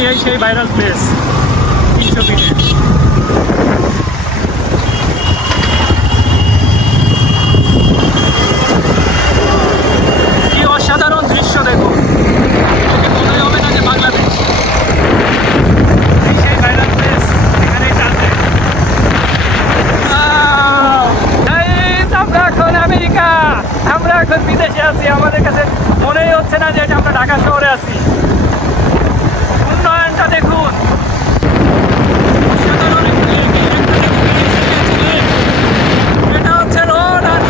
সরণি, এই সেই viral place 300 ফিটে। কি অসাধারণ দৃশ্য দেখুন, মনে হবে না যে বাংলাদেশ। এই সেই ভাইরাল প্লেস, এখানেই টানবে। আমরা এখন আমেরিকা, আমরা এখন বিদেশে আছি। আমাদের কাছে মনেই হচ্ছে না যে আমরা ঢাকা শহরে আছি। উন্নয়নটা দেখুন, এটা হচ্ছে রোড। আর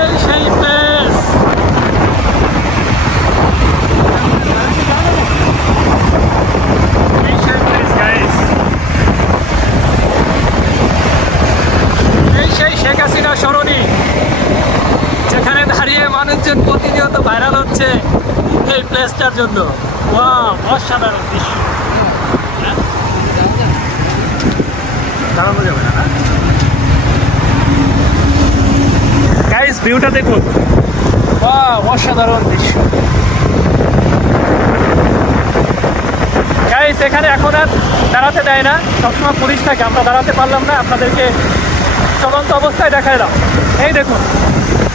এই সেই প্লেস। এই সেই প্লেস গাইস। এই সেই শেখ হাসিনা সরণি, যেখানে দাঁড়িয়ে মানুষজন প্রতিনিয়ত ভাইরাল হচ্ছে এই প্লেসটার জন্য। ওয়াও, অসাধারণ দৃশ্য। দাঁড়ানো যাবে না গাইস, ভিউটা দেখুন। ওয়াও, অসাধারণ দৃশ্য গাইস। এখানে এখন আর দাঁড়াতে দেয় না, সবসময় পুলিশ থাকে। আমরা দাঁড়াতে পারলাম না, আপনাদেরকে চলন্ত অবস্থায় দেখাইলাম। এই দেখুন,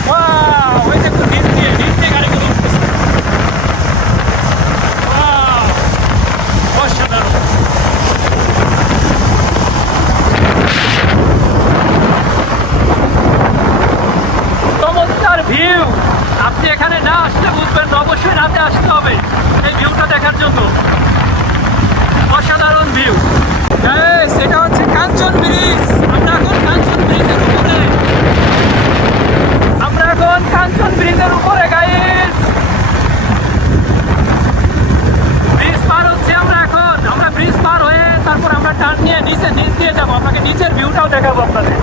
ওয়াও, ওই দেখুন নিচ দিয়ে গাড়িগুলো উঠতেছে। ওয়াও, অসাধারণ। চমৎকার ভিউ। আপনি এখানে না আসলে বুঝবেন না, অবশ্যই রাতে আসতে হবে এই ভিউটা দেখার জন্য। অসাধারণ ভিউ গাইস। এটা হচ্ছে কাঞ্চন ব্রিজ। আমরা এখন কাঞ্চন ব্রিজের উপরে, গাইস। ব্রিজ পার হচ্ছে আমরা এখন। আমরা ব্রিজ পার হয়ে তারপর আমরা টার্ন নিয়ে নিচ দিয়ে যাবো। আপনাকে নিচের ভিউটাও দেখাবো আপনাদের।